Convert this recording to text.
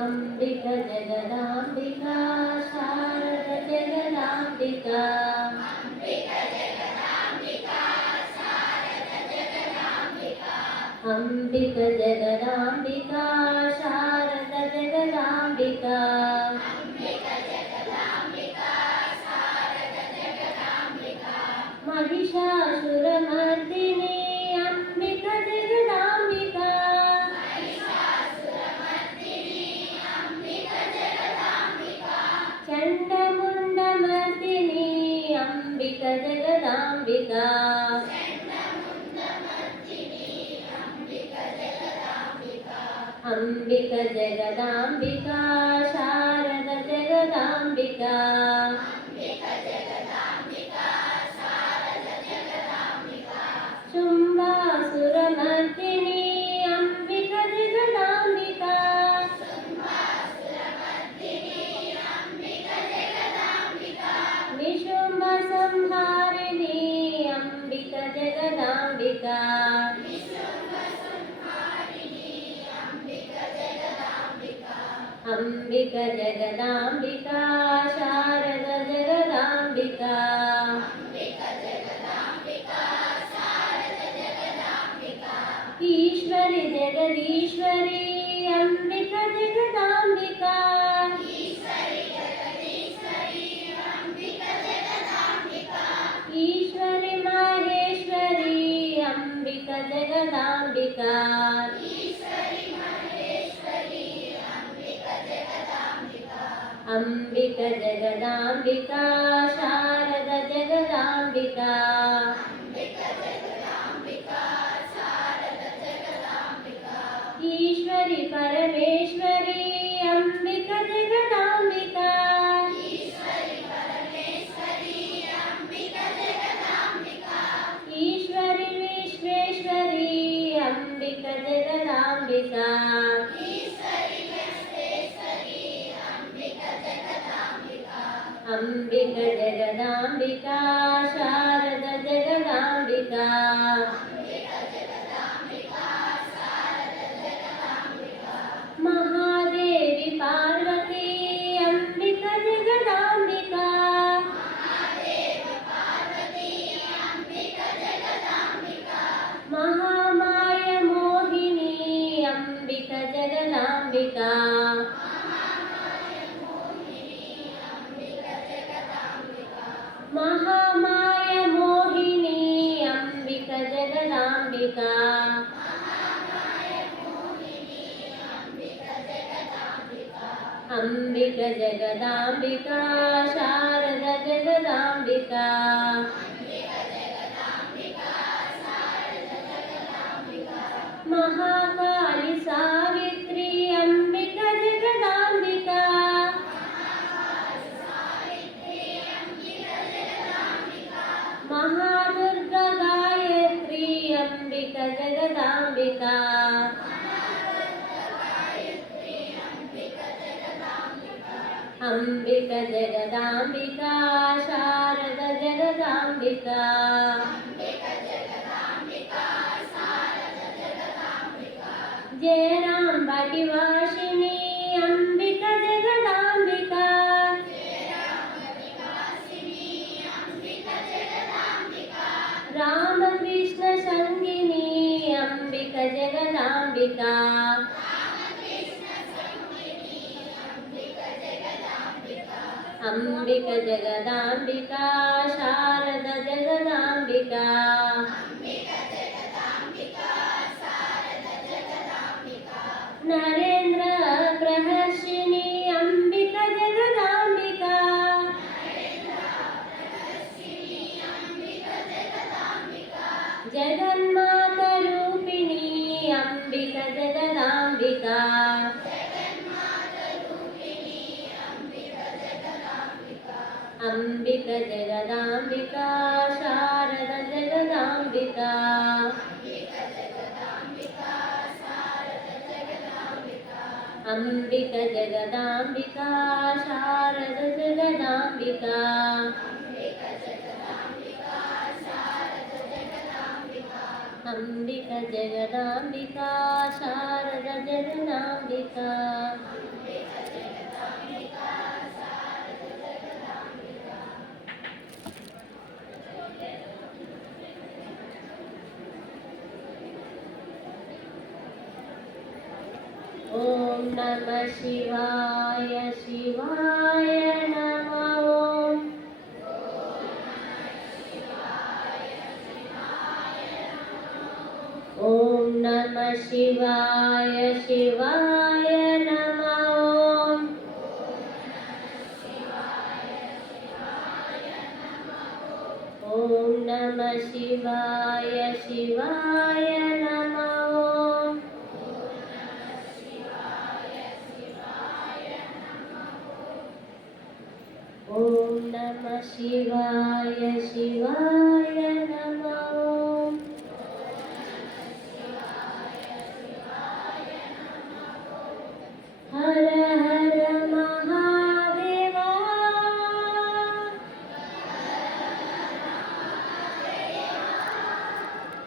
अंबिका जगदांबिका शारद जगदांबिका अंबिका जगदांबिका शारद जगदांबिका महिषासुरमर्दिनी अंबिका जगदांबिका चण्डमुण्डमर्दिनी अंबिका जगदांबिका अंबिका जगदांबिका शारद जगदांबिका शुम्भासुरमर्दिनी अंबिका जगदांबिका निशुम्भ संहारिणी अंबिका जगदांबिका अंबिका जगदांबिका शारद जगदांबिका ईश्वरी जगदीश्वरी अंबिका जगदांबिका ईश्वरी माहेश्वरी अंबिका जगदांबिका अंबिका जगदांबिका शारद जगदांबिका ईश्वरी परमेश्वरी अंबिका जगदांबिका ईश्वरी विश्वेश्वरी अंबिका जगदांबिका अंबिका जगदांबिका शारद जगदांबिका महादेवी पार्वती अंबिका जगदांबिका महामाया मोहिनी अंबिका जगदांबिका महामाया मोहिनी अंबिका जगदांबिका अंबिका जगदांबिका शारद जगदांबिका महाकाली सावित्री अंबिका जगदांबिका महादुर्गा गायत्री अंबिका जगदांबिका अंबिका जगदांबिका शारद जगदांबिका जयराम बाटिवासिनी अंबिका जगदांबिका राम कृष्ण संगिनी अंबिका जगदांबिका अंबिका जगदांबिका शारद जगदांबिका नरेंद्र प्रहर्षिणी अंबिका जगदांबिका जगन्माता रूपिणी अंबिका जगदांबिका अंबिका जगदांबिका शारद जगदांबिका अंबिका जगदांबिका शारद जगदांबिका ಅಂಬಿಕಾ ಜಗದಾಂಬಿಕಾ ಶಾರದ ಜಗದಾಂಬಿಕಾ ಓಂ ನಮಃ ಶಿವಾಯ ಶಿವಾಯ ನಮಃ ಓಂ ನಮಃ ಶಿವಾಯ ಶಿವಾಯ ನಮಃ ಓಂ ನಮಃ ಶಿವಾಯ ಶಿವಾಯ ನಮಃ ಓಂ ನಮಃ ಶಿವಾಯ ಶಿವಾಯ